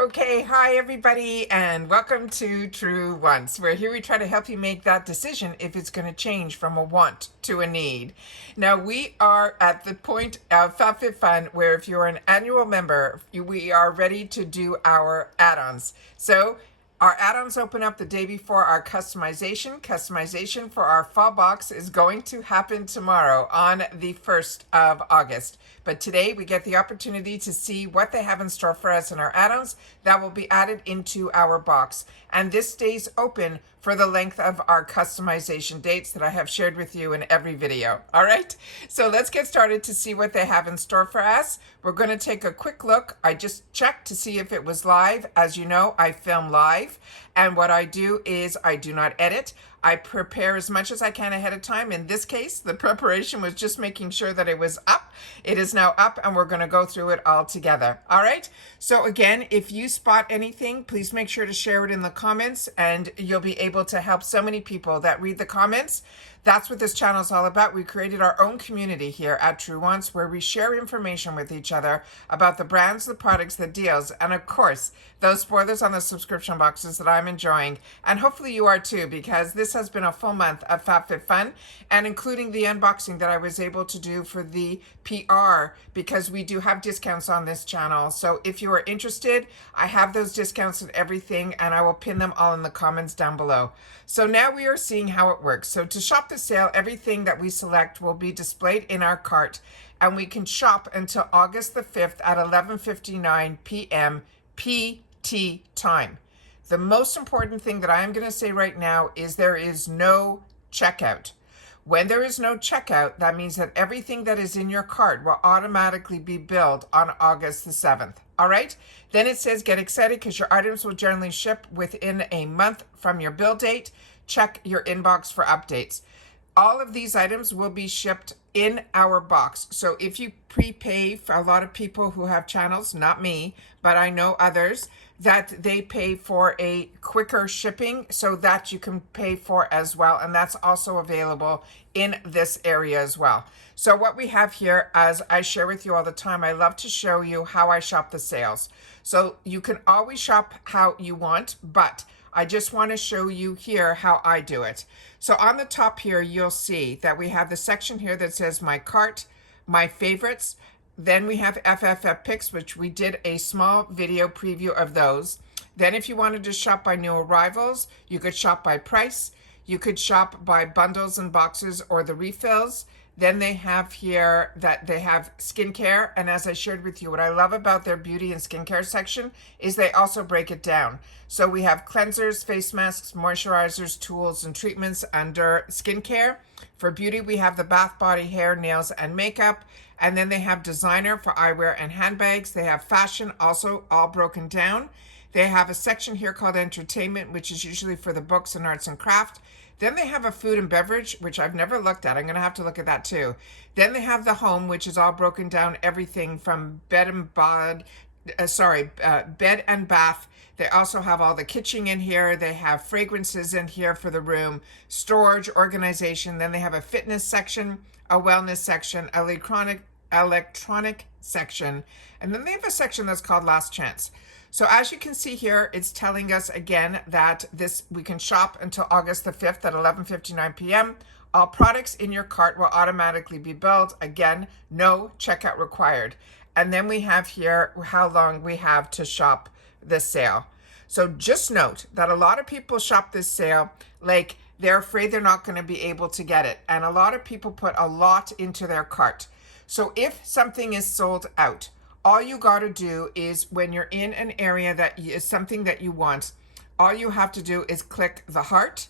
Okay, hi everybody, and welcome to Truewants, where here we try to help you make that decision if it's going to change from a want to a need. Now, we are at the point of FabFitFun where if you're an annual member, we are ready to do our add-ons. So our add-ons open up the day before our customization. Customization for our fall box is going to happen tomorrow on the 1st of August. But today we get the opportunity to see what they have in store for us in our add-ons that will be added into our box. And this stays open for the length of our customization dates that I have shared with you in every video. All right, so let's get started to see what they have in store for us. We're going to take a quick look. I just checked to see if it was live. As you know, I film live, and what I do is I do not edit. I prepare as much as I can ahead of time. In this case, the preparation was just making sure that it was up. It is now up, and we're going to go through it all together. All right, so again, if you spot anything, please make sure to share it in the comments, and you'll be able to help so many people that read the comments. That's what this channel is all about. We created our own community here at Truewants where we share information with each other about the brands, the products, the deals, and of course, those spoilers on the subscription boxes that I'm enjoying. And hopefully you are too, because this has been a full month of FabFitFun, and including the unboxing that I was able to do for the PR, because we do have discounts on this channel. So if you are interested, I have those discounts and everything, and I will pin them all in the comments down below. So now we are seeing how it works. So to shop the sale, everything that we select will be displayed in our cart, and we can shop until August the 5th at 11:59 p.m. PT time. The most important thing that I am going to say right now is there is no checkout. When there is no checkout, that means that everything that is in your cart will automatically be billed on August the 7th. All right? Then it says get excited because your items will generally ship within a month from your bill date. Check your inbox for updates. All of these items will be shipped in our box. So if you prepay, for a lot of people who have channels, not me, but I know others, that they pay for a quicker shipping so that you can pay for as well. And that's also available in this area as well. So what we have here, as I share with you all the time, I love to show you how I shop the sales. So you can always shop how you want, but I just want to show you here how I do it. So on the top here, you'll see that we have the section here that says my cart, my favorites. Then we have FFF picks, which we did a small video preview of those. Then if you wanted to shop by new arrivals, you could shop by price. You could shop by bundles and boxes or the refills. Then they have here that they have skincare. And as I shared with you, what I love about their beauty and skincare section is they also break it down. So we have cleansers, face masks, moisturizers, tools, and treatments under skincare. For beauty, we have the bath, body, hair, nails, and makeup. And then they have designer for eyewear and handbags. They have fashion, also all broken down. They have a section here called entertainment, which is usually for the books and arts and craft. Then they have a food and beverage, which I've never looked at. I'm going to have to look at that too. Then they have the home, which is all broken down, everything from bed and bath. They also have all the kitchen in here. They have fragrances in here for the room, storage, organization. Then they have a fitness section, a wellness section, electronic section, and then they have a section that's called last chance. So as you can see here, it's telling us again that we can shop until August the 5th at 11:59 p.m. All products in your cart will automatically be billed. Again, no checkout required. And then we have here how long we have to shop this sale. So just note that a lot of people shop this sale like they're afraid they're not going to be able to get it. And a lot of people put a lot into their cart. So if something is sold out, all you got to do is when you're in an area that is something that you want, all you have to do is click the heart,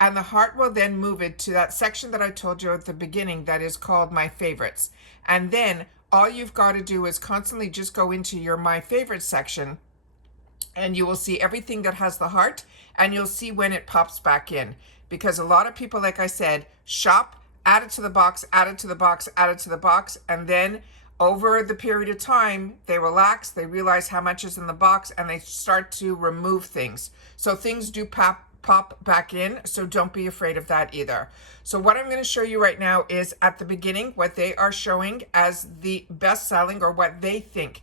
and the heart will then move it to that section that I told you at the beginning that is called my favorites. And then all you've got to do is constantly just go into your my favorites section, and you will see everything that has the heart, and you'll see when it pops back in. Because a lot of people, like I said, shop, add it to the box, add it to the box, add it to the box, and then over the period of time, they relax, they realize how much is in the box, and they start to remove things. So things do pop back in, so don't be afraid of that either. So what I'm going to show you right now is at the beginning, what they are showing as the best selling, or what they think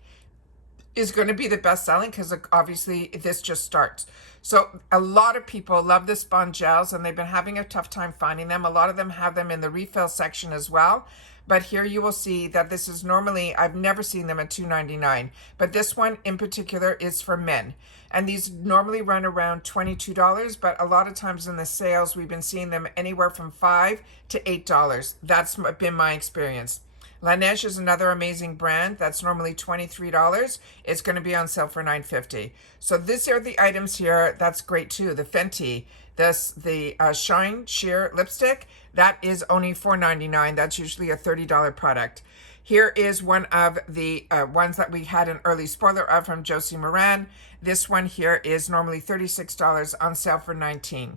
is going to be the best selling because obviously this just starts. So a lot of people love the sponge gels and they've been having a tough time finding them. A lot of them have them in the refill section as well. But here you will see that this is normally, I've never seen them at $2.99, but this one in particular is for men. And these normally run around $22, but a lot of times in the sales, we've been seeing them anywhere from $5 to $8. That's been my experience. Laneige is another amazing brand that's normally $23. It's going to be on sale for $9.50. So these are the items here. That's great too. The Fenty, the Shine Sheer lipstick, that is only $4.99. That's usually a $30 product. Here is one of the ones that we had an early spoiler of from Josie Moran. This one here is normally $36 on sale for $19.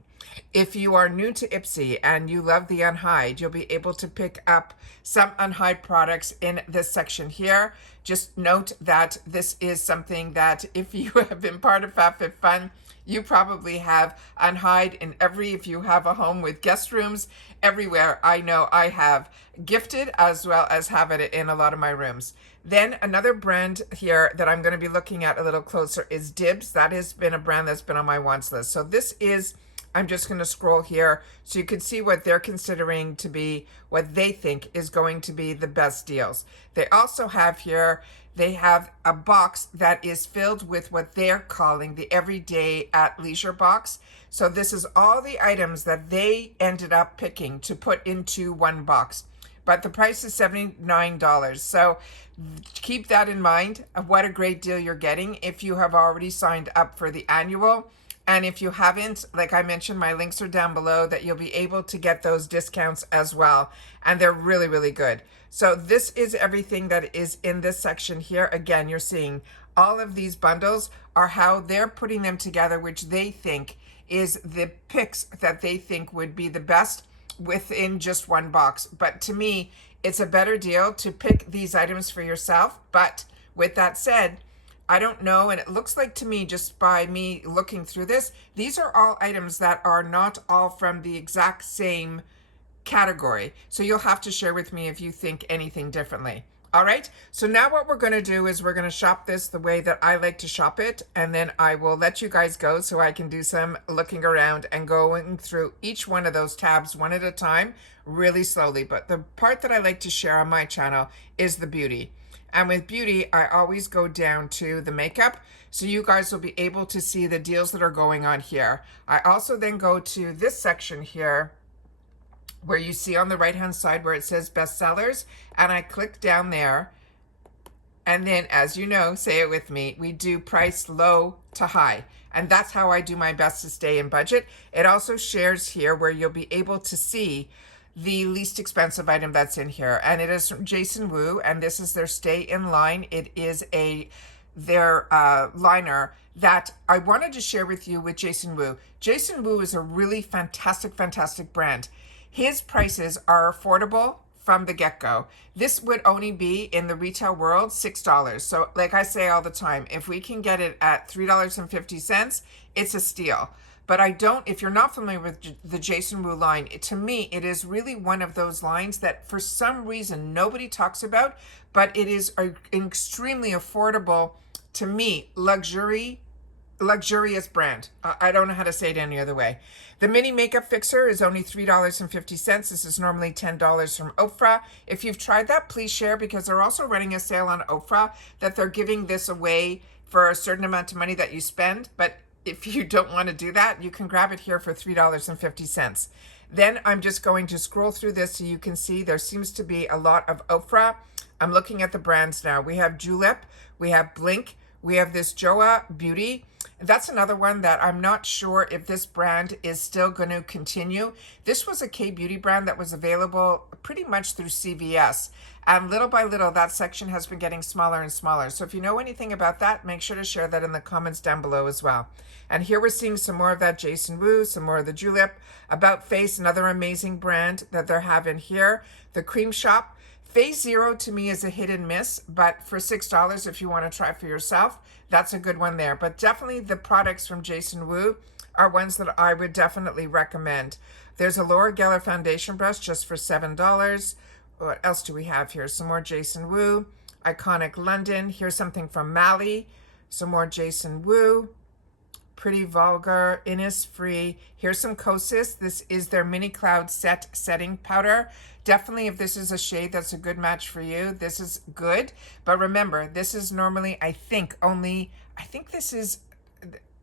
If you are new to Ipsy and you love the Unhide, you'll be able to pick up some Unhide products in this section here. Just note that this is something that if you have been part of FabFitFun, you probably have Unhide in if you have a home with guest rooms, everywhere. I know I have gifted as well as have it in a lot of my rooms. Then another brand here that I'm going to be looking at a little closer is Dibs. That has been a brand that's been on my wants list. So this is, I'm just going to scroll here so you can see what they're considering to be what they think is going to be the best deals. They also have here, they have a box that is filled with what they're calling the Everyday at Leisure box. So this is all the items that they ended up picking to put into one box. But the price is $79. So keep that in mind. What a great deal you're getting if you have already signed up for the annual. And if you haven't, like I mentioned, my links are down below that you'll be able to get those discounts as well. And they're really, really good. So this is everything that is in this section here. Again, you're seeing all of these bundles are how they're putting them together, which they think is the picks that they think would be the best within just one box. But to me, it's a better deal to pick these items for yourself. But with that said, I don't know, and it looks like to me, just by me looking through this, these are all items that are not all from the exact same category. So you'll have to share with me if you think anything differently. All right, so now what we're going to do is we're going to shop this the way that I like to shop it, and then I will let you guys go so I can do some looking around and going through each one of those tabs one at a time, really slowly. But the part that I like to share on my channel is the beauty. And with beauty, I always go down to the makeup, so you guys will be able to see the deals that are going on here. I also then go to this section here, where you see on the right hand side where it says bestsellers, and I click down there, and then, as you know, say it with me, we do price low to high, and that's how I do my best to stay in budget. It also shares here where you'll be able to see the least expensive item that's in here, and it is from Jason Wu, and this is their Stay in Line. It is their liner that I wanted to share with you with Jason Wu. Jason Wu is a really fantastic brand. His prices are affordable from the get-go. This would only be in the retail world $6. So like I say all the time, if we can get it at $3.50, it's a steal. But if you're not familiar with the Jason Wu line, to me, it is really one of those lines that for some reason nobody talks about, but it is an extremely affordable, to me, luxurious brand. I don't know how to say it any other way. The mini makeup fixer is only $3.50. This is normally $10 from Ofra. If you've tried that, please share, because they're also running a sale on Ofra that they're giving this away for a certain amount of money that you spend. But if you don't want to do that, you can grab it here for $3.50. Then I'm just going to scroll through this so you can see there seems to be a lot of Ofra. I'm looking at the brands now. We have Julep, we have Blink, we have this Joa Beauty. That's another one that I'm not sure if this brand is still going to continue. This was a K-beauty brand that was available pretty much through CVS. And little by little, that section has been getting smaller and smaller. So if you know anything about that, make sure to share that in the comments down below as well. And here we're seeing some more of that Jason Wu, some more of the Julep. About Face, another amazing brand that they're having here. The Cream Shop. Phase Zero to me is a hit and miss, but for $6, if you want to try for yourself, that's a good one there. But definitely the products from Jason Wu are ones that I would definitely recommend. There's a Laura Geller foundation brush just for $7. What else do we have here? Some more Jason Wu. Iconic London. Here's something from Mali. Some more Jason Wu. Pretty Vulgar, Innisfree. Here's some Kosas. This is their Mini Cloud Set Setting Powder. Definitely, if this is a shade that's a good match for you, this is good. But remember, this is normally, I think this is,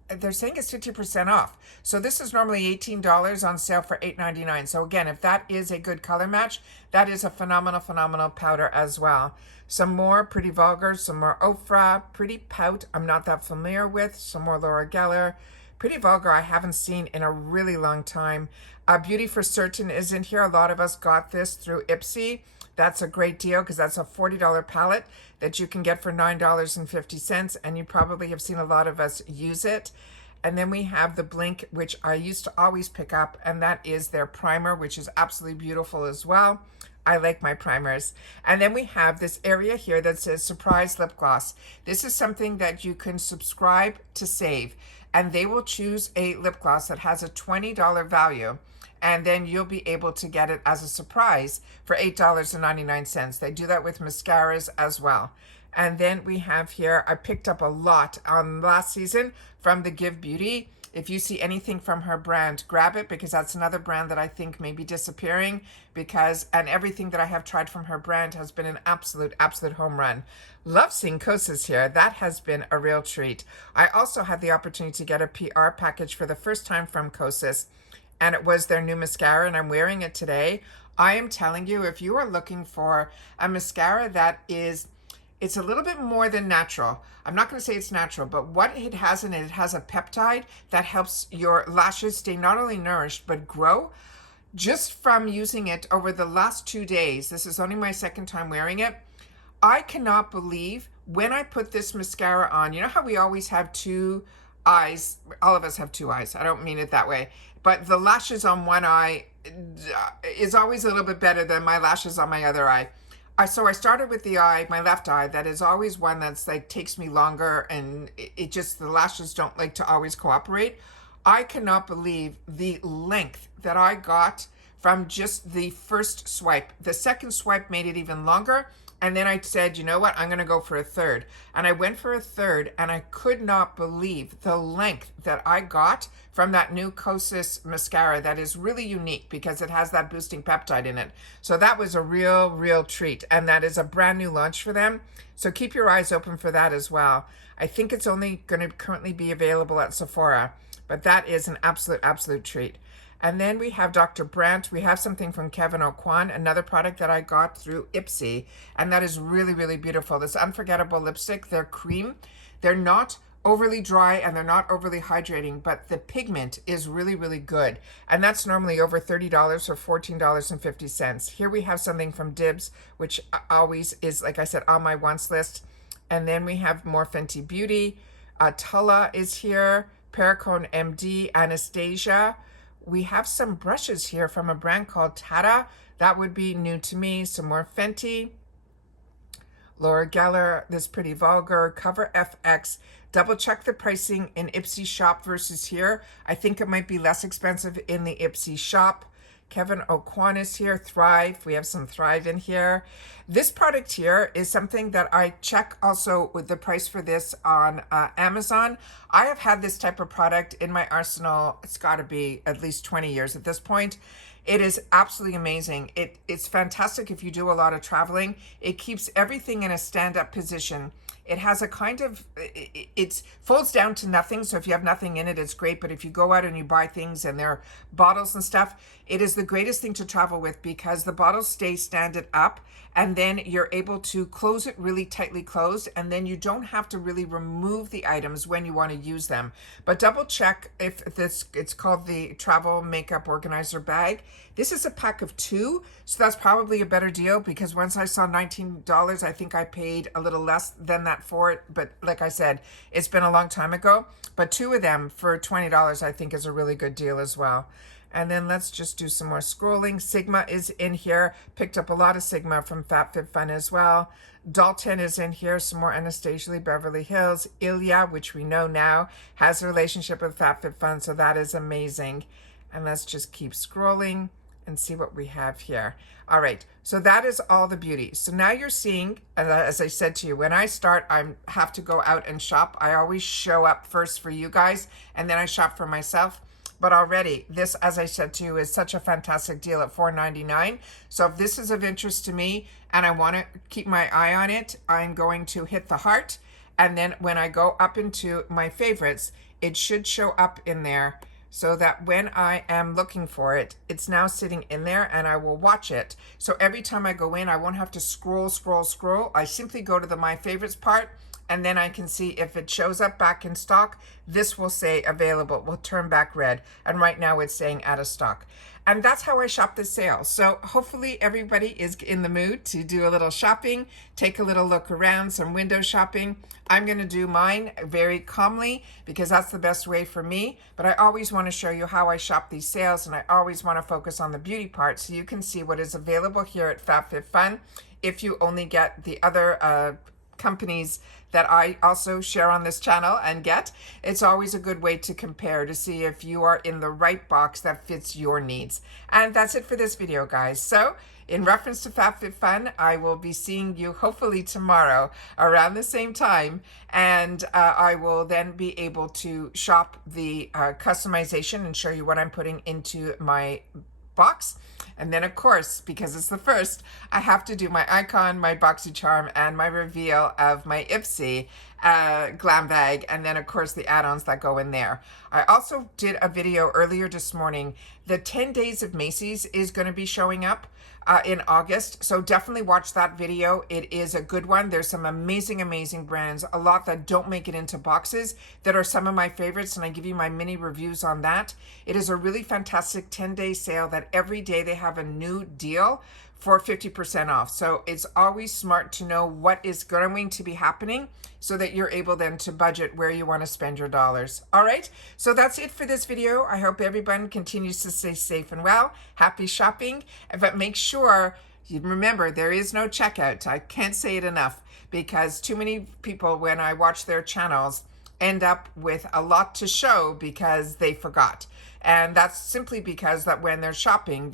they're saying it's 50% off. So this is normally $18 on sale for $8.99. So again, if that is a good color match, that is a phenomenal powder as well. Some more Pretty Vulgar, some more Ofra, Pretty Pout, I'm not that familiar with, some more Laura Geller. Pretty Vulgar I haven't seen in a really long time. Beauty for Certain is in here. A lot of us got this through Ipsy. That's a great deal because that's a $40 palette that you can get for $9.50, and you probably have seen a lot of us use it. And then we have the Blink, which I used to always pick up, and that is their primer, which is absolutely beautiful as well. I like my primers. And then we have this area here that says Surprise Lip Gloss. This is something that you can subscribe to save, and they will choose a lip gloss that has a $20 value, and then you'll be able to get it as a surprise for $8.99. They do that with mascaras as well. And then we have here, I picked up a lot on last season from the Give Beauty. If you see anything from her brand, grab it, because that's another brand that I think may be disappearing, and everything that I have tried from her brand has been an absolute home run. Love seeing Kosas here. That has been a real treat. I also had the opportunity to get a PR package for the first time from Kosas, and it was their new mascara, and I'm wearing it today. I am telling you, if you are looking for a mascara that is, it's a little bit more than natural. I'm not going to say it's natural, but what it has in it, it has a peptide that helps your lashes stay not only nourished, but grow. Just from using it over the last 2 days, this is only my second time wearing it, I cannot believe when I put this mascara on, you know how we always have two eyes, all of us have two eyes, I don't mean it that way, but the lashes on one eye is always a little bit better than my lashes on my other eye. So I started with the eye, my left eye, that is always one that's like takes me longer, and it just, the lashes don't like to always cooperate. I cannot believe the length that I got from just the first swipe. The second swipe made it even longer. And then I said, you know what, I'm going to go for a third. And I went for a third, and I could not believe the length that I got from that new Kosas mascara that is really unique because it has that boosting peptide in it. So that was a real treat. And that is a brand new launch for them. So keep your eyes open for that as well. I think it's only going to currently be available at Sephora, but that is an absolute treat. And then we have Dr. Brandt. We have something from Kevin O'Quan, another product that I got through Ipsy, and that is really beautiful. This Unforgettable lipstick, they're cream. They're not overly dry and they're not overly hydrating, but the pigment is really good. And that's normally over $30 or $14.50. Here we have something from Dibs, which always is, like I said, on my wants list. And then we have more Fenty Beauty. Tulla is here. Perricone MD, Anastasia. We have some brushes here from a brand called Tata. That would be new to me. Some more Fenty. Laura Geller, this Pretty Vulgar, Cover FX. Double check the pricing in Ipsy shop versus here. I think it might be less expensive in the Ipsy shop. Kevin O'Quan is here. Thrive. We have some Thrive in here. This product here is something that I check also with the price for this on Amazon. I have had this type of product in my arsenal. It's got to be at least 20 years at this point. It is absolutely amazing. It's fantastic if you do a lot of traveling. It keeps everything in a stand-up position. It has a kind of, it folds down to nothing. So if you have nothing in it, it's great. But if you go out and you buy things and they're bottles and stuff, it is the greatest thing to travel with because the bottles stay standed up, and then you're able to close it really tightly closed, and then you don't have to really remove the items when you want to use them. But double check if this, it's called the Travel Makeup Organizer Bag. This is a pack of 2, so that's probably a better deal because once I saw $19, I think I paid a little less than that for it. But like I said, it's been a long time ago. But 2 of them for $20 I think is a really good deal as well. And then let's just do some more scrolling. Sigma is in here. Picked up a lot of Sigma from FabFitFun as well. Dalton is in here. Some more Anastasia Lee, Beverly Hills. Ilya, which we know now, has a relationship with FabFitFun, so that is amazing. And let's just keep scrolling and see what we have here. All right, so that is all the beauty. So now you're seeing, as I said to you, when I start, I have to go out and shop. I always show up first for you guys, and then I shop for myself. But already, this, as I said to you, is such a fantastic deal at $4.99. So if this is of interest to me and I want to keep my eye on it, I'm going to hit the heart. And then when I go up into my favorites, it should show up in there, so that when I am looking for it, it's now sitting in there and I will watch it. So every time I go in, I won't have to scroll. I simply go to the My Favorites part, and then I can see if it shows up back in stock. This will say available, will turn back red. And right now it's saying out of stock. And that's how I shop this sale. So hopefully everybody is in the mood to do a little shopping, take a little look around, some window shopping. I'm going to do mine very calmly because that's the best way for me. But I always want to show you how I shop these sales, and I always want to focus on the beauty part so you can see what is available here at FabFitFun. If you only get the other companies that I also share on this channel and get, it's always a good way to compare to see if you are in the right box that fits your needs. And that's it for this video, guys. So in reference to FabFitFun, I will be seeing you hopefully tomorrow around the same time, and I will then be able to shop the customization and show you what I'm putting into my box. And then, of course, because it's the first, I have to do my icon, my BoxyCharm, and my reveal of my Ipsy glam bag, and then, of course, the add-ons that go in there. I also did a video earlier this morning. The 10 Days of Macy's is going to be showing up in August, so definitely watch that video. It is a good one. There's some amazing brands, a lot that don't make it into boxes that are some of my favorites, and I give you my mini reviews on that. It is a really fantastic 10-day sale that every day they have a new deal for 50% off. So it's always smart to know what is going to be happening so that you're able then to budget where you want to spend your dollars. All right, so that's it for this video. I hope everyone continues to stay safe and well. Happy shopping, but make sure you remember there is no checkout. I can't say it enough, because too many people, when I watch their channels, end up with a lot to show because they forgot. And that's simply because that when they're shopping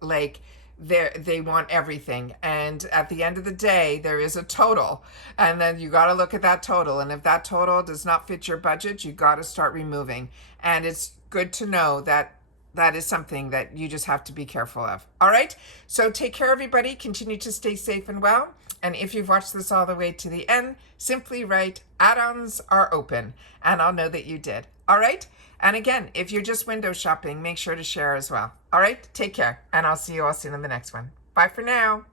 like they want everything, and at the end of the day there is a total, and then you got to look at that total, and if that total does not fit your budget, you got to start removing. And it's good to know that that is something that you just have to be careful of. All right, so take care, everybody. Continue to stay safe and well, and if you've watched this all the way to the end, simply write add-ons are open, and I'll know that you did. All right, and again, if you're just window shopping, make sure to share as well. All right, take care, and I'll see you all soon in the next one. Bye for now.